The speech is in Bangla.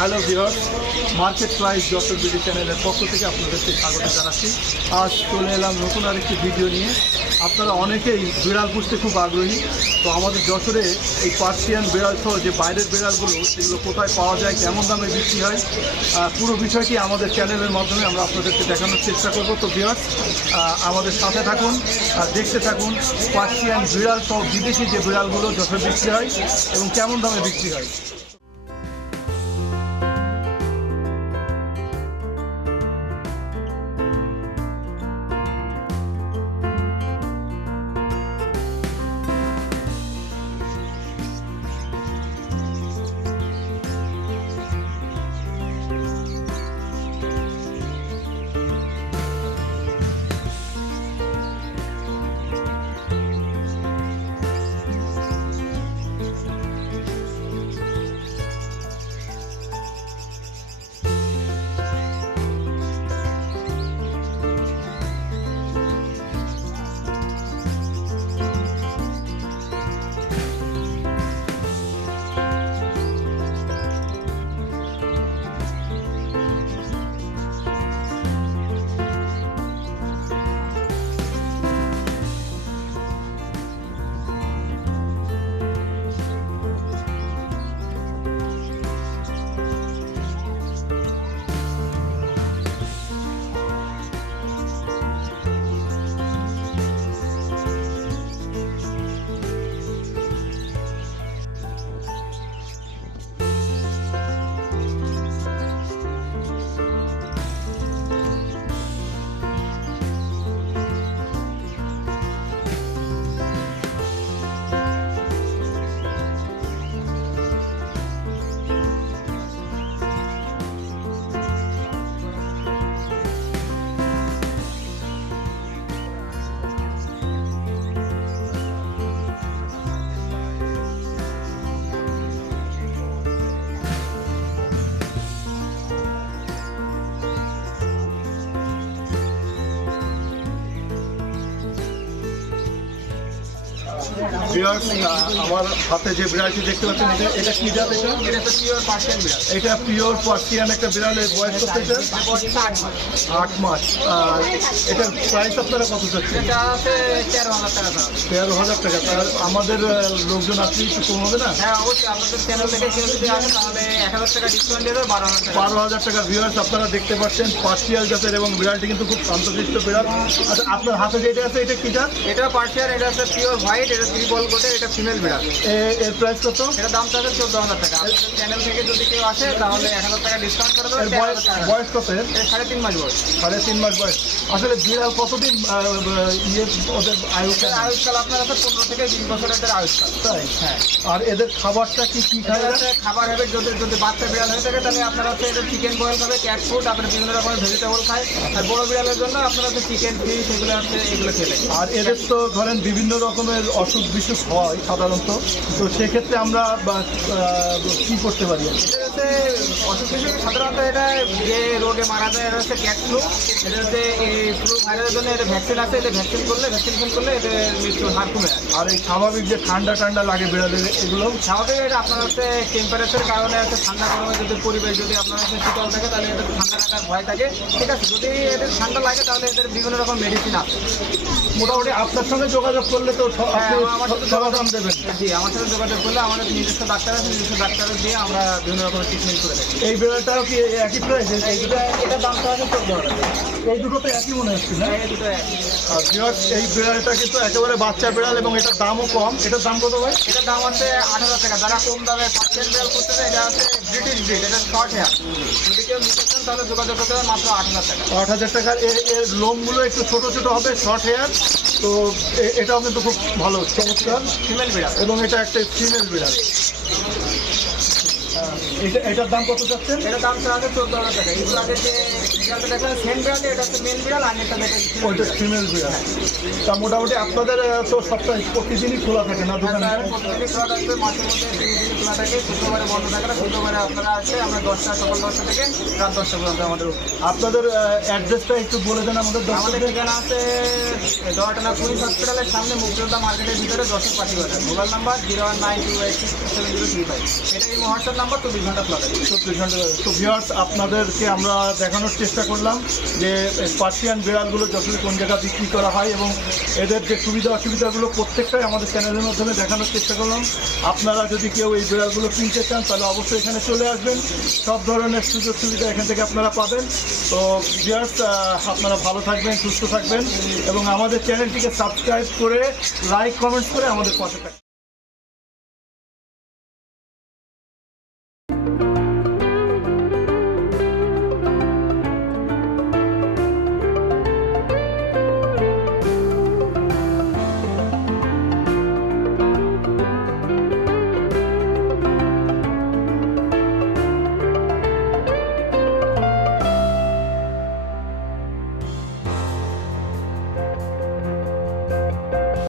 Hello viewer market price Jashore BD চ্যানেলের পক্ষ থেকে আপনাদেরকে স্বাগত জানাচ্ছি। আজ চলে এলাম নতুন আরেকটি ভিডিও নিয়ে। আপনারা অনেকেই বিড়াল পুষতে খুব আগ্রহী। তো আমাদের যশোরে এই পার্সিয়ান বিড়াল সহ যে বাইরের বিড়ালগুলো, সেগুলো কোথায় পাওয়া যায়, কেমন দামে বিক্রি হয় পুরো বিষয়টি আমাদের চ্যানেলের মাধ্যমে আমরা আপনাদেরকে দেখানোর চেষ্টা করব। তো ভিওর আমাদের সাথে থাকুন আর দেখতে থাকুন পার্সিয়ান বিড়াল সহ বিদেশি যে বিড়ালগুলো যশোর বিক্রি হয় এবং কেমন দামে বিক্রি হয়। বিয়ার্স আমার হাতে যে বিড়ালটি দেখতে পাচ্ছেন এটা এটা কি জাত এটা? এটা পিওর পার্সিয়ান বিড়াল এটা পিওর পার্সিয়ান একটা বিড়ালের বয়স কত এটা? আট মাস। আর এটার প্রাইস আপনারা কত চাচ্ছেন? এটা আছে তেরো হাজার টাকা তেরো হাজার টাকা। তার আমাদের লোকজন আসলে একটু কম হবে না? হ্যাঁ অবশ্যই আপনাদের চ্যানেল থেকে কেউ যদি আসে তাহলে এক হাজার টাকা ডিসকাউন্ট দেবে বারো হাজার টাকা। ভিউয়ার্স আপনারা দেখতে পাচ্ছেন পার্সিয়াল জাতের এবং বিড়ালটি কিন্তু খুব শান্তশিষ্ট বিড়াল। আচ্ছা আপনার হাতে যেটা আছে এটা কি জাত? এটা পার্সিয়ান এটা আছে পিওর হোয়াইট এটা থ্রি বল কোটের এটা ফিমেল বিড়াল এর প্রাইস কত? এটা দাম চাচ্ছে চোদ্দ হাজার টাকা। আপনাদের চ্যানেল থেকে যদি কেউ আসে তাহলে এক হাজার টাকা ডিসকাউন্ট করে দেবে বয়স কত এর? সাড়ে তিন মাস বয়স। সাড়ে তিন মাস বয়স। আসলে বিড়াল কতদিন ইয়ে ওদের আয়ু এটার আয়ুষ্কাল আপনার আছে পনেরো থেকে বিশ বছরের এদের আয়ুষ্কাল তাই? হ্যাঁ। আর এদের খাবারটা কি কি খায় এদের খাবার হবে যদি যদি বাচ্চা বিড়াল হয়ে থাকে তাহলে আপনারা হচ্ছে এটা চিকেন বয়েল খাবে ক্যাট ফুড আপনারা বিভিন্ন রকমের ভেজিটেবল খায়। আর বড় বিড়ালের জন্য আপনারা হচ্ছে চিকেন ফিশ এগুলো হচ্ছে এগুলো খেলে। আর এদের তো ধরেন বিভিন্ন রকমের অসুখ বিসুখ হয় সাধারণত। তো সেক্ষেত্রে আমরা কি করতে পারি? এটা হচ্ছে অসুখ সাধারণত এটা যে রোগে মারা যায় এটা হচ্ছে ক্যাট ফ্লু এটা হচ্ছে ফ্লু ভাইরাসের জন্য এটা ভ্যাকসিন আছে এটা ভ্যাকসিন করলে ভ্যাকসিনেশন করলে এদের মৃত্যুর হার কমে যায়। আর এই স্বাভাবিক যে ঠান্ডা ঠান্ডা লাগে বিড়ালের এগুলো? স্বাভাবিক এটা আপনার হচ্ছে টেম্পারেচার কারণে হচ্ছে ঠান্ডা গরমে যদি পরিবেশ যদি আপনার হচ্ছে শীতল থাকে তাহলে এদের ঠান্ডা লাগার ভয় থাকে। ঠিক আছে যদি এদের ঠান্ডা লাগে তাহলে এদের বিভিন্ন রকম মেডিসিন আছে। মোটামুটি আপনার সঙ্গে যোগাযোগ করলে তো হ্যাঁ, আমার সমাধান দেবেন? জি আমার সাথে যোগাযোগ করলে আমাদের নিজস্ব ডাক্তার আছে নিজস্ব দিয়ে আমরা বিভিন্ন রকমের ট্রিটমেন্ট করে থাকি। এই বিড়ালটাও কি একই প্রাইস এই দুটো এটা এটার দামটা আছে চোদ্দ এই দুটো তো একই মনে হচ্ছে না? এই দুটো একই। এই বিড়ালটা কিন্তু একেবারে বাচ্চা বিড়াল এবং এটার দামও কম। এটার দাম কত ভাই? এটার দাম আছে আট হাজার টাকা। যারা কম দামে পার্সেন্ট বেল করতেছে এটা আছে ব্রিটিশ ব্রিড এটা শর্ট হেয়ার যদি কেউ নিতে চান তাহলে যোগাযোগ করতে হবে মাত্র আট হাজার টাকা। আট হাজার টাকার এর লোমগুলো একটু ছোট ছোট হবে শর্ট হেয়ার তো এ- এটাও কিন্তু খুব ভালো চমৎকার। বিড়াল। এবং এটা একটা ফিমেল বিড়াল। এটা এটার দাম কত চাচ্ছেন? এটার দাম আছে চোদ্দ হাজার টাকা। এগুলো আগে যে বিড়ালটা দেখেন সেন বিড়াল এটা হচ্ছে মেল বিড়াল আর এটা দেখেন ওইটা ফিমেল বিড়াল। তা মোটামুটি আপনাদের আহ, তো সপ্তাহে প্রতিদিনই খোলা থাকে না দোকানে? খোলা থাকবে মাসের মধ্যে তিন দিন খোলা থাকে শুক্রবারে বন্ধ থাকে না শুক্রবারে আপনারা আসলে আমরা দশটা সকাল দশটা থেকে রাত দশটা পর্যন্ত আমাদের আপনাদের অ্যাড্রেসটা একটু বলে দেন আমাদের ঠিকানা আছে দোয়াটানা কুইন্স হসপিটালের সামনে মুক্তিযোদ্ধা মার্কেটের ভিতরে দশের বাজার। Mobile number zero one nine two eight six seven zero three five. এটা এই হোয়াটসঅ্যাপ নাম্বার তো তো আপনাদেরকে আমরা দেখানোর চেষ্টা করলাম যে পার্সিয়ান বিড়ালগুলো যতটা কোন জায়গায় বিক্রি করা হয় এবং এদের যে সুবিধা অসুবিধাগুলো প্রত্যেকটাই আমাদের চ্যানেলের মাধ্যমে দেখানোর চেষ্টা করলাম। আপনারা যদি কেউ এই বিড়ালগুলো কিনতে চান, তাহলে অবশ্যই এখানে চলে আসবেন। সব ধরনের সুযোগ সুবিধা এখান থেকে আপনারা পাবেন। তো ভিউয়ার্স আপনারা ভালো থাকবেন, সুস্থ থাকবেন এবং আমাদের চ্যানেলটিকে সাবস্ক্রাইব করে লাইক কমেন্টস করে আমাদের পাশে থাকবেন।